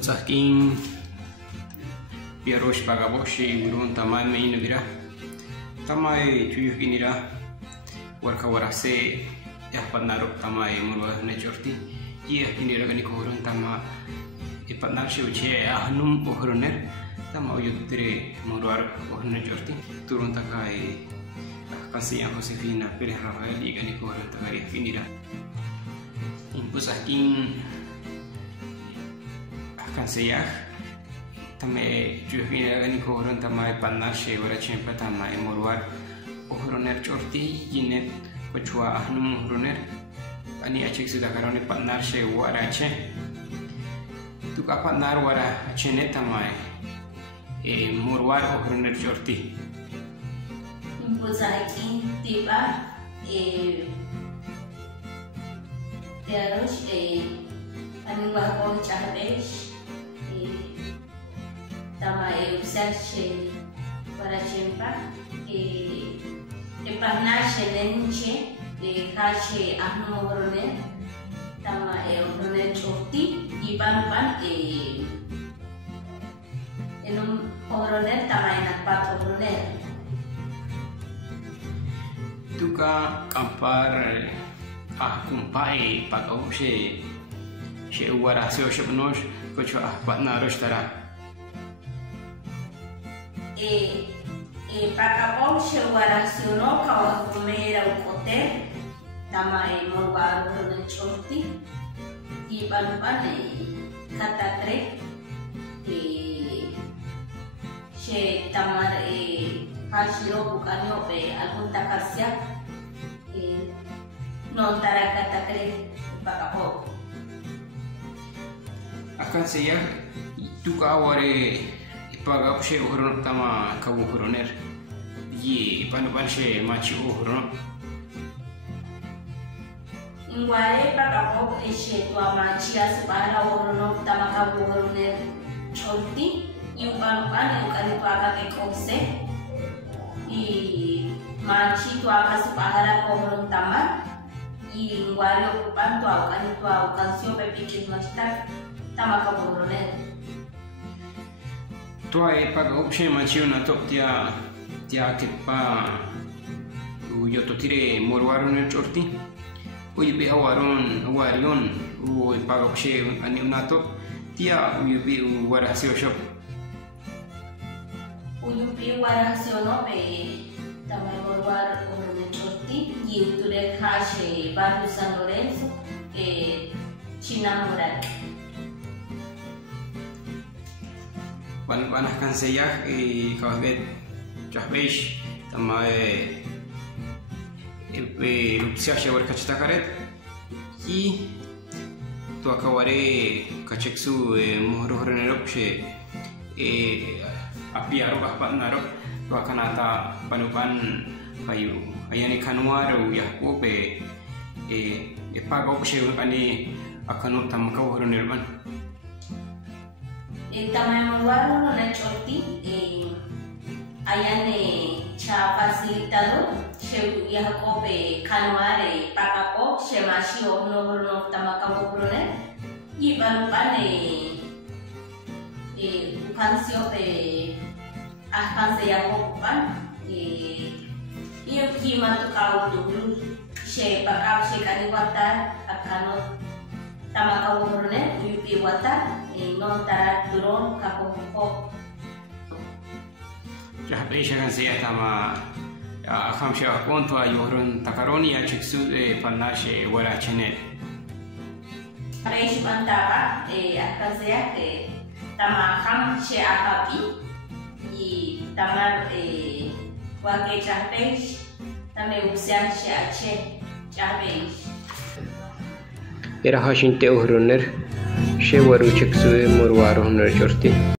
Imputsakin Pierosh Pagaboshi, Gurun Tamay Mainagira, Tamay Tuyukinira, Warkawarase, Yapanaro Tamay Murwa Najorti, Yakinira Ganikoran Tama, Ipanashi, Ahnum Ohroner, Tama Yudre Murwar Ohnajorti, Turuntakai, Kasia Josefina, Pere Rafael, Ganikoran Tagari Finira. Imputsakin akan saya tame juhina gani koron tama panashe wala chempa tama emorwar ohroner chorti yinet pachwa ahnum ohroner ani achek sudah karone panashe wara che tu kapanar wara chene tama morwar ohroner chorti Imputsakin tiba terus kami bakal cahaya tama usarche para chempa panashe lenche kache ahno horone tama horone choti iban enum horone tama enak pat horone tuka kampar kumpai pagau she wara se shebnosh kocho patna rostara pakapau she wara siono kawa kumera ukote tama morwaro don chorti iban katatre she tamar hashiro bukanyo pe algun takasya non tarakatatre pakapau akan saya tuka ware ipagap she uhron tama kabu hroner ye panupan she machi uhron ingware pakapau she tua machi asbara uhron tama kabu hroner chorti yupanupan yukari tua kake kose i machi tua kasbara uhron tama ingware okupan tua ukansio pepikir mastar tama kaburoner tua pagau she machi una top tia kepa yo tire morwaron chorti uy be hawarion uy pagau she ani una top tia uy be warasio shop uy be warasio no be tama morwar chorti yiuture khashe Barrio San Lorenzo Chinamurat panahkan saya kahwet jahbesh tama lupsia shawar kachitakaret i to akaware kacheksu mohrohronerok she apiaro bahpanarok to akanata panupan kayu ayani kanwaro yakobe pagok she ani akano tamakau hronerman tamay morwaro no na chorti ayane cha facilitado she yakobe kanware pakapo she mashi no tamakau hroner iban ukansio pe ahkanse yakoban iyo kimatu kau dulu she pakap she kaniwata akano tamakau hroner uyupi wata non tarat duron kapoko jahbesh kan saya tama akham she konto ayoron takaroni achiksu panashe wara chene Reish bantaba akan saya tama akham she akapi i tamar wake jahbesh tame usian she ache jahbesh era hashinte ohroner she waru cheksu morwaro honor chorti